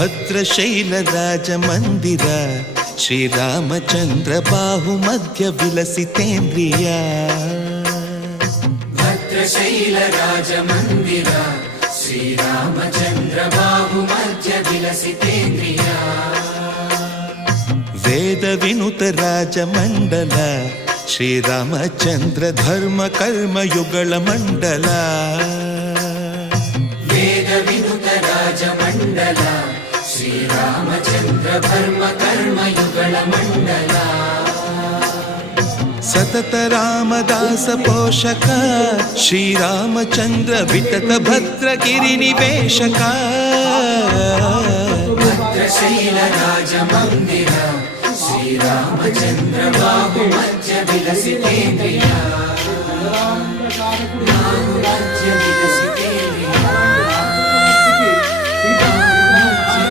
ಭದ್ರಶೈಲ ರಾಜ ಮಂದಿರ ಶ್ರೀರಾಮಚಂದ್ರ ಬಾಹು ಮಧ್ಯ ವಿಲಸಿತೇಂದ್ರಿಯ ಭದ್ರಶೈಲ ರಾಜ ಮಂದಿರ ಶ್ರೀರಾಮಚಂದ್ರ ಬಾಹು ಮಧ್ಯ ವಿಲಸಿತೇಂದ್ರಿಯ ವೇದ ವಿನುತ ರಾಜ ಮಂಡಲ ಶ್ರೀರಾಮಚಂದ್ರ ಧರ್ಮ ಕರ್ಮ ಯುಗಳ ಮಂಡಲ ವೇದ ವಿನುತ ರಾಜ ಮಂಡಲ ಶ್ರೀರಾಮಚಂದ್ರ ಧರ್ಮ ಕರ್ಮ ಯುಗಳ ಮಂಡಲ ಸತತ ರಾಮದಾಸ ಪೋಷಕ ಶ್ರೀರಾಮಚಂದ್ರ ವಿತತ ಭದ್ರಗಿರಿ ನಿವೇಶಕ ಭದ್ರಶೈಲ ರಾಜ ಮಂದಿರ ಶ್ರೀರಾಮಚಂದ್ರ ಬಾಹು ಮಧ್ಯ ವಿಲಸಿತೇಂದ್ರಿಯ ಬಾಹು ಮಧ್ಯ ವಿಲಸಿತೇಂದ್ರಿಯ